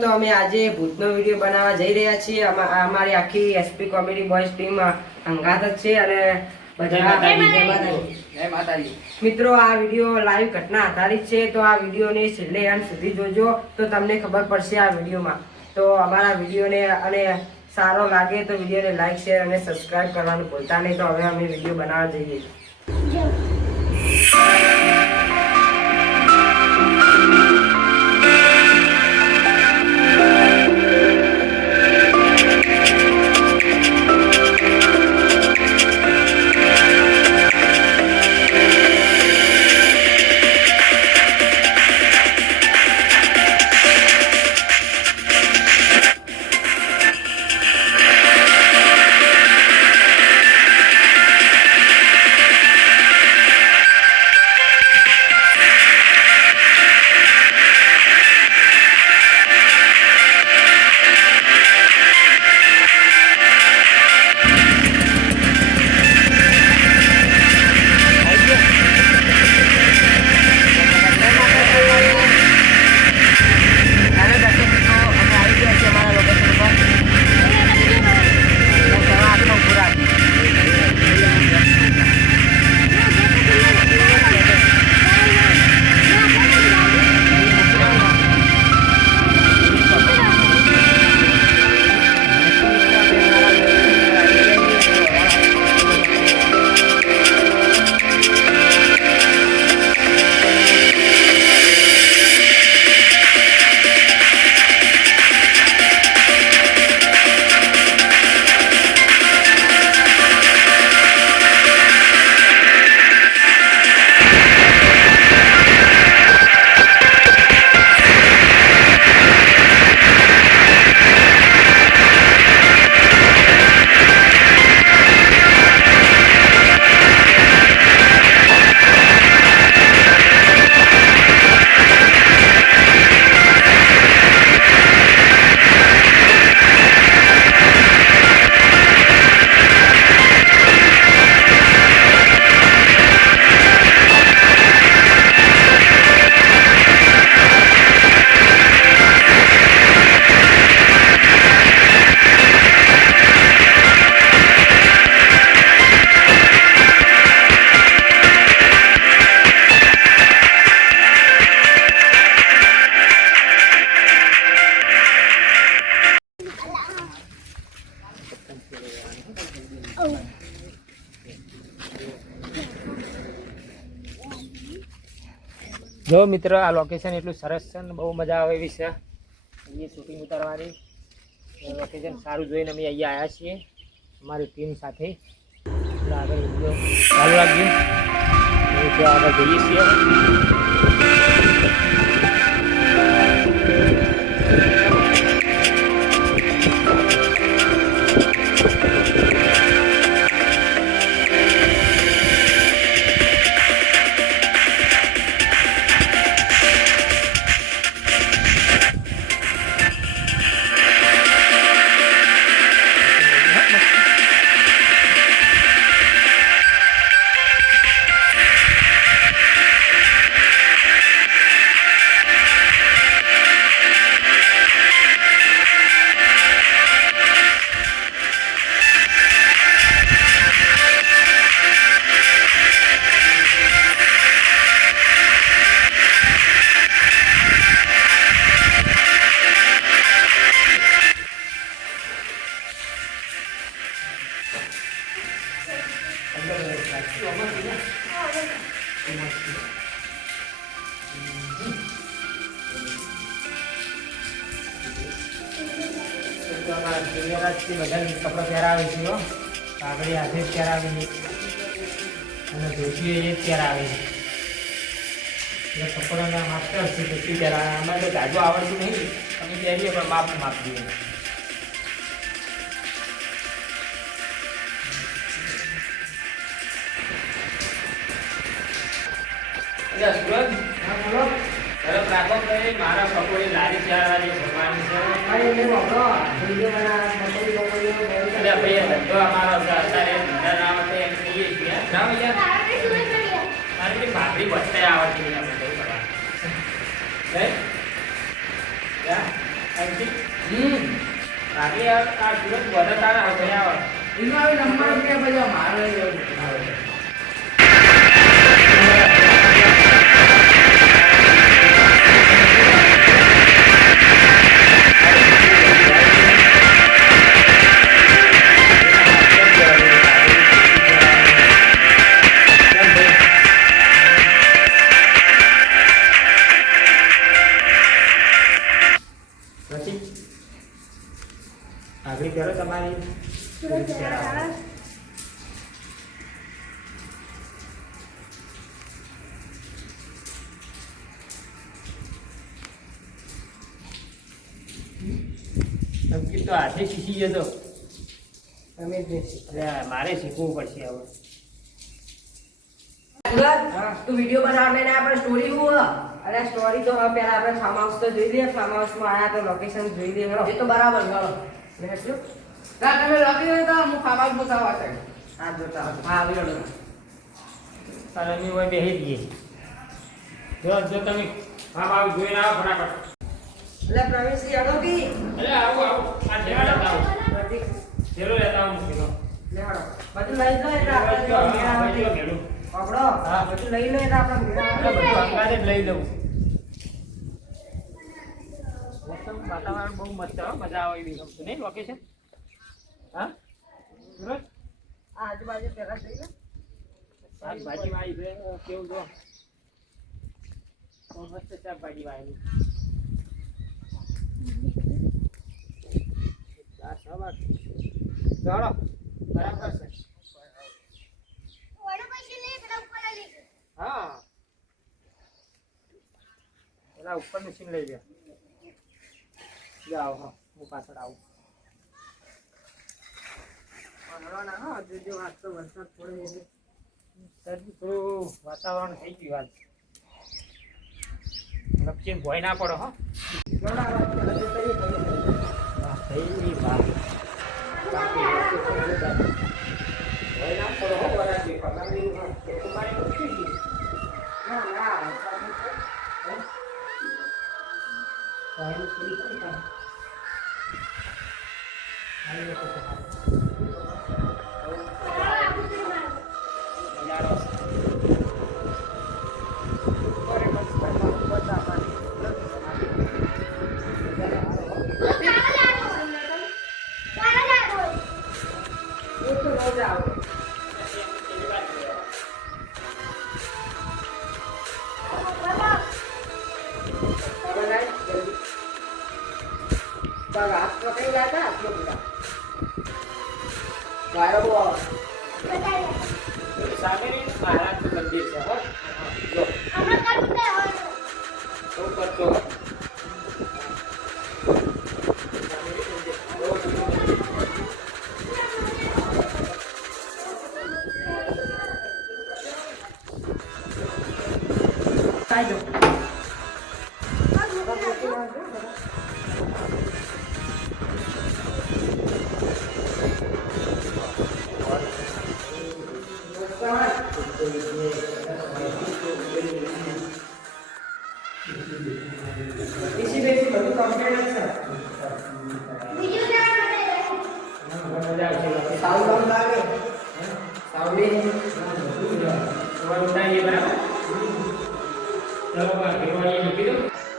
તો અમે આજે ભૂતનો વિડીયો બનાવવા જઈ રહ્યા છીએ. અમારી આખી એસપી કોમેડી બોયઝ ટીમ અંગાત જ છે અને બધા મિત્રો આ વિડીયો લાઈવ ઘટના આધારિત છે. તો આ વિડીયોને છેલ્લે અંત સુધી જોજો તો તમને ખબર પડશે આ વિડીયોમાં. તો અમારા વિડીયોને અને સારો લાગે તો વિડીયોને લાઈક શેર અને સબસ્ક્રાઇબ કરવાનું ભૂલતા નહીં. તો હવે અમે વિડીયો બનાવવા જઈએ. જો મિત્ર આ લોકેશન એટલું સરસ છે ને બહુ મજા આવે એવી છે. અહીંયા શૂટિંગ ઉતારવાની લોકેશન સારું જોઈને અમે અહીંયા આવ્યા છીએ અમારી ટીમ સાથે. આગળ વિડીયો ચાલુ રાખજો. આગળ જઈએ છીએ. બધાને કપડાં પહેરાવે છે. કાગડી હાથે જ પહેરાવે અને ધોતી એ જ પહેરાવે છે. એટલે કપડાના માસ્ટર છે ધોતી પહેરાવે. આમાં તો જાજુ આવડતું નહીં. અમે પહેરીએ પણ માપ દઈએ. સુરત તરફ રાખો કે મારા પકોડી લારી 4 વાગે ભરવાની છે. ભાઈ ધંધો અમારો અત્યારે ધંધા ના આવડે એમ કહીએ છીએ. મારે કે ભાખરી બચતા આવડતી નહીં. આપણે જવું પડે આગળ આ સુરત બધા તારા હવે આવે એનો આવી નંબર કે પછી મારે પછી આગળ કરો તમારી અંકિત તો હાથે શીખી જતો તમે જ નહીં શીખો. એટલે મારે શીખવું પડશે હવે હા. તું વિડિયો બનાવને ને આપણે સ્ટોરી હું અરે સ્ટોરી તો હવે પહેલા આપણે ફાર્મ હાઉસ તો જોઈ લઈએ. ફાર્મ હાઉસમાં આવ્યા તો લોકેશન જોઈ લઈએ. હેડો. એ તો બરાબર ગયો ને એટલું તા તમે લખી હોય તો હું ખાવા બતાવવા છે આ જોતા આવો. હા વિડિયો અને અમે હોય બેસી દઈએ જો તમે હા આવ જોઈને આવો ફટાફટ એટલે પ્રવીણસિંહ હેડો કી. અરે આવું આ ઢેરો લેતા આવું પ્રતિક, ઢેરો લેતા આવું મૂકીનો લે હેડો. બધું લઈ લો એટલે આપણે જો મેળ આવે તે. ઘેરું પકડો. હા. બધું લઈ લો એટલે આપણે મેળ આવે. બધું અંગારે જ લઈ લઉં મોસમ વાતાવરણ બહુ મસ્ત હો મજા આવે એવી ગમતું નહીં લોકેશન હા સુરત આ આજુબાજુ પહેલા જોઈ લો. શાકભાજી વાળી છે કેવું જો બહુ મસ્ત શાકભાજી વાળેલી ચાલો બરાબર છે હા પેલા ઉપર મશીન લઈ લે જાઓ હા હું પાછળ આવું હેડો ના હો. જોજો આજ તો વરસાદ પડે એટલે. સર્દી થોડું વાતાવરણ થઈ ગયું હાલ લપચીને ભોય ના પડો હો હેડો આપણે પહેલા જતા રહીએ, પછી જઈએ. વાહ, થઈ વાહ ભોય ના પડો હો વરાજી પગારી તમારે પૂછી ગયું ના ના વરસાદ નહીં પડે. હે? સાહેબ પૂરી કરી કાઢો. હાલી લોકો તો હાલે. અરે બસ બધા પાણી. એ તો રોજ આવે. બનાય જલ્દી. તારા હાથ પકડી ગયા હતા આટલો બધા. ગાયો બહુ આવે. સામે મહારાજનું મંદિર છે હો જો બહુ કરતો હો ખાઈ દો. એસી બેસી બધું કમ્પ્લીટ જ છે. મજા આવશે સાઉન્ડ આમ લાગે. સાઉન્ડ તમારું ઉડાઈએ બરાબર ચલો બા ઘેરવાળી મૂકી દો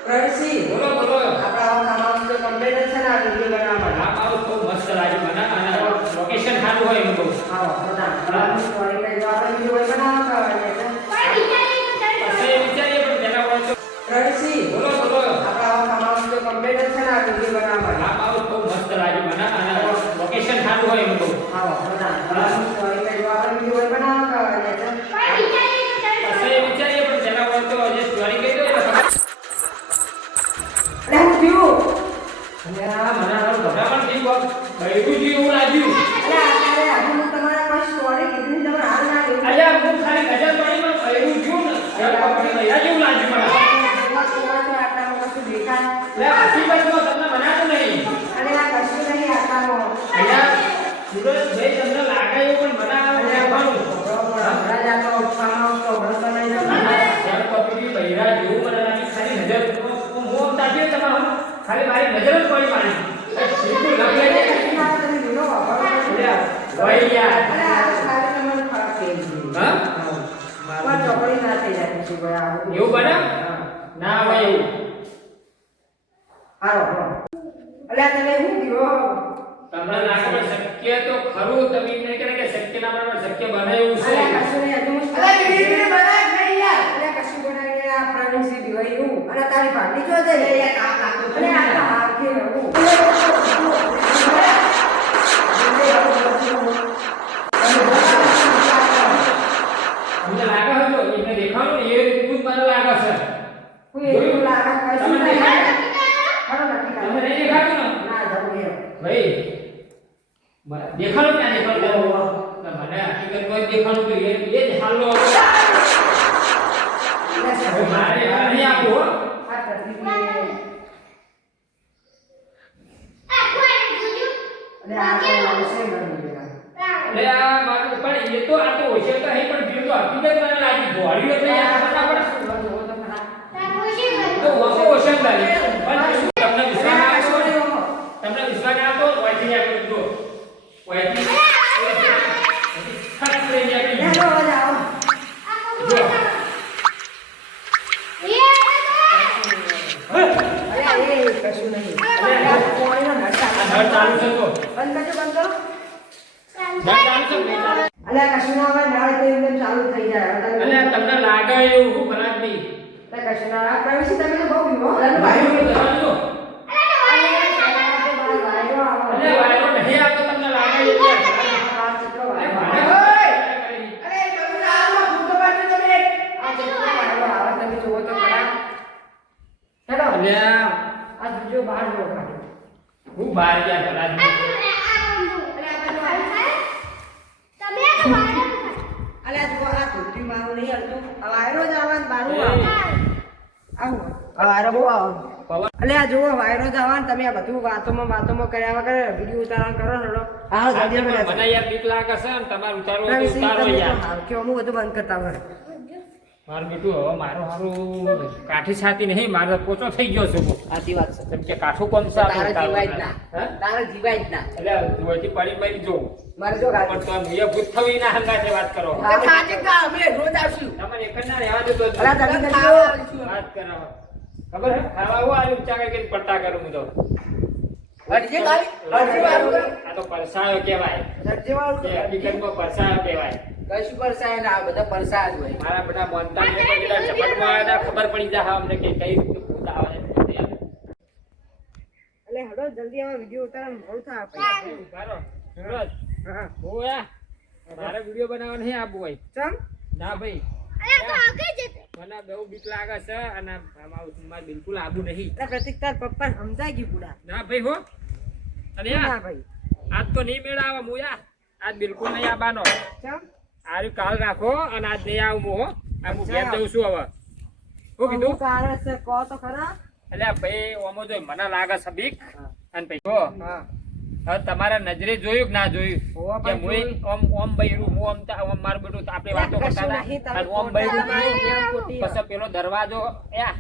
પ્રવીણસિંહ, બોલો બોલો આપણા આવા કામ તો કમ્પ્લીટ જ છે ને આ વિડીયો બનાવવા માટે. આ મારું બહુ મસ્ત લાગે મને અને લોકેશન સારું હોય એમ કહું આવો બધા સ્ટોરી કઈ જો આપણે વિડીયો બનાવતા હોય એટલે પછી વિચારીએ પણ તેના હોય તો પ્રવીણસિંહ, બોલો બોલો આપણા આવા કામ તો કમ્પ્લીટ જ છે ને આ વિડીયો બનાવવા માટે. આ મારું બહુ મસ્ત લાગે મને અને લોકેશન સારું હોય એમ કહું આવો બધા સ્ટોરી કઈ જો આપણે વિડીયો બનાવતા હોય એટલે પછી વિચારીએ પણ તેના હોય તો જે સ્ટોરી કહી દો એટલે ખબર અરે હું થયું? અને આ મને હારું ગભરામણ થઈ ગયું બૈરું જેવું લાગ્યું અરે અત્યારે હજુ હું તમારા કોઈ સ્ટોરી કીધી તમે હાલ ના લેવું. અલ્યા ભાઈ યાર અરે આ તો સારી તમારે ખરાબ થઈ ગઈ. હા? પણ ચોકડી ના થઈ જાય પછી ભાઈ આવું. એવું બને? હા. ના હોય એવું હાલો, હાલો. અલ્યા તમે શું કયો? તમને લાગે કે શક્ય તો ખરું તમે એમ નહીં કરે કે શક્ય ના બને શક્ય બને એવું છે અલ્યા કશું નહીં, હજુ હું- અરે વિડીયો બનાવ નહીં યાર. અલ્યા કશું બનાવીને આ પ્રવીણસિંહ દિવાળીનું. અને તારી ભાભી જો છે ને, એ કામ લાગતું અરે આ તો હાથે રહું. તમને લાગે હજો એને દેખાણું ને એ રીતનું જ મને લાગે છે કોઈ એવું લાગે કશું તમને નહીં. દેખાય? હાલો, નક્કી કરો. તમને નહીં દેખાતું ને ના જવું એમ. ભાઈ દેખાણું ક્યાં દેખાણું તો મને હકીકતમાં જ દેખાણું કે એ જ હાલો હવે મારે એવા નહીં આપવું હો આ તકલીફ અને આ તો આવશે મને બેટા. એટલે આ મારું પણ એ તો આ તો હોશિયાર તો નહીં પણ પેલું તો હકીકત મને લાગી ભોળ્યું એટલે યાર ખબર ના પડે તો ઓછો હોશિયાર લાગે પણ તમને વિશ્વાસ ના આવતો હોય, તમને વિશ્વાસ ના આવતો હોય, ઓયથી આપણે જો ઓયથી ખાસ લઈ જાય લે, લો, જાઓ. જો અરે એ કશું નહીં. અલ્યા, પાણીનો નળ ચાલુ. આ નળ ચાલુ છે તો બંધ કરજો, બંધ કરો. નળ ચાલુ છે નહીં ચાલુ? અલ્યા, કશું ના હોય, નળ તો એકદમ ચાલુ થઈ જાય. એટલે તમને લાગે એવું હું ભલા જ નહીં અલ્યા, કશું ના હોય. પ્રવીણસિંહ, તમે તો બહુ પીવો. ભાઈ દરવાજો અરે, અરે વાયરો નહીં આવતો તમને લાગે એટલે આ કેટલો વાયરો આવે. અરે તમે આમાં ફૂટો પાડજો તમે. આ કેટલો વાયરો આવે, તમે જુઓ તો ખરા. હેલો, અલ્યા આ જોજો બહાર જુઓ ખરા. હું બહાર ગયા ભલા જ નહીં અલ્યા, જુઓ, આ ધોતી મારું નહીં હલતું. આ વાયરો જ આવે ને બારું આવે. આવું. આ વાયરો બહુ આવે. પવન અલ્યા, જુઓ, વાયરો જ આવે ને તમે આ બધું વાતોમાં કર્યા વગર વિડીયો ઉતારવાનું કરો ને. હા, જલ્દી મને અમે યાર બીક લાગે છે ને તમારે ઉતારવો હોય તો ઉતારો યાર કે અમુક બધું બંધ કરતા હોય. મારું બેટું હવે મારું હારું કાઠી છાતી નહીં મારો પોચો થઈ ગયો છે હું. સાચી વાત છે. કેમ કે કાઠું કોમ છે તારે જીવાય જ ના. હે? તારે જીવાય જ ના. એટલે જોઈતી પડી પડી જોઉં મારે જો પણ તો મુએ ભૂત થવી ના હંગાથે વાત કરો હા. ખાજે કા અમે રોજ આવશું. તમને એક જ ના રહેવા દેતો જ અલા, નહીં. તમે ખાવા કરજો. આવશું. વાત કરો ખબર હે ખાવા હું આલી ઊંચા કરીને પડતા કરું હું તો અડજી ખાલી અડજી વાળું આ તો પરસાયો કહેવાય સરજી વાળું એ હકીકતમાં પરસાયો કહેવાય કશું પરસાય ના બધા પરસાય જ હોય. મારા બધા મોનતા ને પણ જેટલા ઝપટમાં આવ્યા ખબર પડી જાય અમને કે કઈ રીતે ભૂત આવે છે ભૂત આવે. એટલે હડો જલ્દી આમાં વિડીયો ઉતારવાનું મોડું થાય પછી. ઉભારો. સુરજ, હા. ઓયા, મારે વિડીયો બનાવવા નહીં આપવું હોય ચમ? ના ભાઈ મને બહુ બીક લાગે છે અને મારે બિલકુલ આવું નહીં એટલે પ્રતિક તાર પપ્પા સમજાઈ ગયું પૂરા. ના ભાઈ હો અને ના યાર ભાઈ. આજ તો નહીં મેળ આવે હું યાર આજ બિલકુલ નહીં આવવાનો ચમ? આર્યું કાલ રાખો અને આજ નહીં આવું હું હો આ હું ઘેર જઉં છું હવે શું કીધું અમુક કારણ છે, કહો તો ખરા. એટલે ભાઈ ઓમો જો મને લાગે છે બીક અને ભાઈ જો હા. હવે તમારા નજરે જોયું કે ના જોયું હોવા કે ભાઈ હું ઓમ બૈરું હું ઓમ મારું બેટું આપણે વાતો કરતા કશું હતા નહીં, તમે અને ઓમ ખોટા બૈરું તમારી જોયું. જેમ ખોટી પછી પેલો દરવાજો યા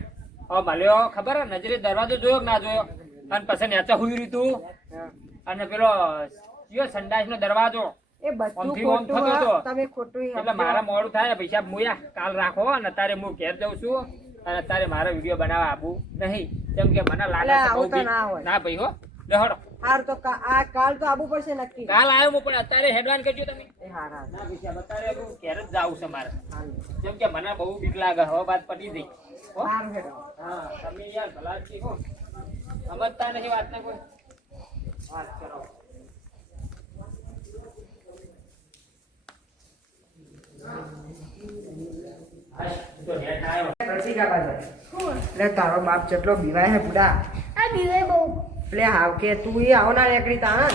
હવે મળ્યો ખબર હે નજરે દરવાજો જોયો કે ના જોયો અને પછી નેચા હુઈ રહ્યું તું હા. અને પેલો કયો સંડાસ નો દરવાજો એ બધું આમથી ઓમ ખોટું થતો હા. હતો. તમે ખોટું એટલે મારા મોડું થાય પૈસા મુયા કાલ રાખો અને તારે હું ઘેર જઉં છું અને તારે મારો વિડીયો બનાવવા આપવું નહીં કેમ કે મને લાગે એટલે છે બહુ આવું તો બીક. ના હોય. ના ભાઈ હો લહડો હાર તો આ કાલ તો આવવું પડશે નક્કી. કાલ આવ્યો હું પણ અત્યારે હેડવાન કરજો તમે એ હાર હાર. ના પૈસા અત્યારે હું ઘેર જ જાવું છે મારે હાર. કેમ કે મને બહુ બીક લાગે હવે વાત પટી ગઈ હો? હાર હેડો. હા તમે યાર ભલા જ છો સમજતા નહીં વાતને કોઈ વાત કરો હાશ, તો નેટ આવ્યો પ્રતિક આ બાજુ. એટલે તારો બાપ જેટલો બીવાય હે બુડા. એટલે હાવ કે તું એ આવનાર એકડી તાણ.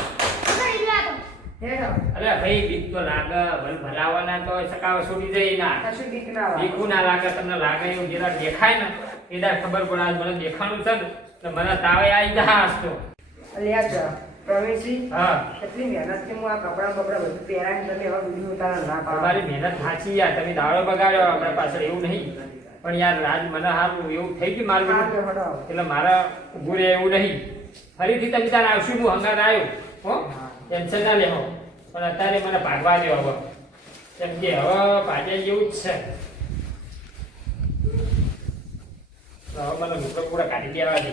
હેડો. અરે ભાઈ બીક તો લાગે ભલાવાના તો સકાવ છોડી જાય ના કશું બીક ના આવે. બીકું ના લાગે તમને લાગે એવું જેલા દેખાય ને એદાર ખબર પડે આજ મને દેખાણું છે ને તો મને તાવે આવી જા હસતો એટલે આ જ પ્રવીણસિંહ, હા એટલી મહેનતથી હું આ કપડાં બપડા બધું પહેરાવીને તમે હવે વિડીયો ઉતારવા ના પાડો. તમારી મહેનત સાચી યાર તમે દાડો બગાડ્યો આપણા પાછળ એવું નહીં પણ યાર આજ મને હારું એવું થઈ ગયું મારું હાર બધું. હેડો. એટલે મારા ઊભું રહે એવું નહીં ફરીથી તમે તાર આવશું હું હંગાર આવ્યો હો ટેન્શન ના લેવો પણ અત્યારે મને ભાગવા દો હવે, કેમ કે હવે ભાગ્યા જેવું જ છે. તો હવે મને લુગડા પૂરા કાઢી દેવા દે.